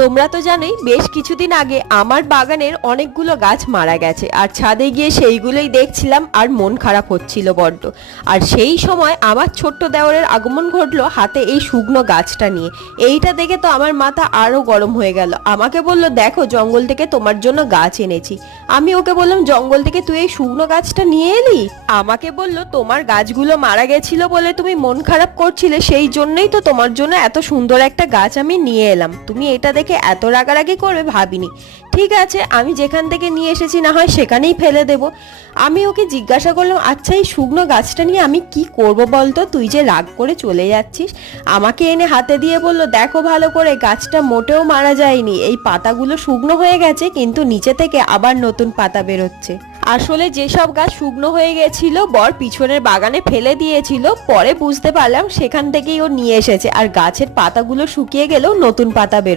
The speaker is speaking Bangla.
তোমরা তো জানোই বেশ কিছুদিন আগে আমার বাগানের অনেকগুলো গাছ মারা গেছে, আর ছাদে গিয়ে সেইগুলোই দেখছিলাম আর মন খারাপ হচ্ছিল বড্ড। আর সেই সময় আমার ছোট্ট দেওরের আগমন ঘটলো হাতে এই শুকনো গাছটা নিয়ে। এইটা দেখে তো আমার মাথা আরো গরম হয়ে গেল। আমাকে বলল, দেখো জঙ্গল থেকে তোমার জন্য গাছ এনেছি। আমি ওকে বললাম, জঙ্গল থেকে তুই এই শুকনো গাছটা নিয়ে এলি? আমাকে বলল, তোমার গাছগুলো মারা গেছিল বলে তুমি মন খারাপ করছিলে, সেই জন্যই তো তোমার জন্য এত সুন্দর একটা গাছ আমি নিয়ে এলাম। তুমি এটা দেখে এত রাগারাগি করবে ভাবিনি। ঠিক আছে, আমি যেখান থেকে নিয়ে এসেছি না হয় সেখানেই ফেলে দেব। আমি ওকে জিজ্ঞাসা করলাম, আচ্ছা এই শুকনো গাছটা নিয়ে আমি কি করব বলতো? তুই যে রাগ করে চলে যাচ্ছিস। আমাকে এনে হাতে দিয়ে বলল, দেখো ভালো করে, গাছটা মোটেও মারা যায়নি। এই পাতাগুলো শুকনো হয়ে গেছে, কিন্তু নিচে থেকে আবার নতুন পাতা বেরোচ্ছে। আসলে যেসব গাছ শুকনো হয়ে গেছিল বর পিছনের বাগানে ফেলে দিয়েছিল, পরে বুঝতে পারলাম সেখান থেকেই ও নিয়ে এসেছে। আর গাছের পাতাগুলো শুকিয়ে গেলেও নতুন পাতা বের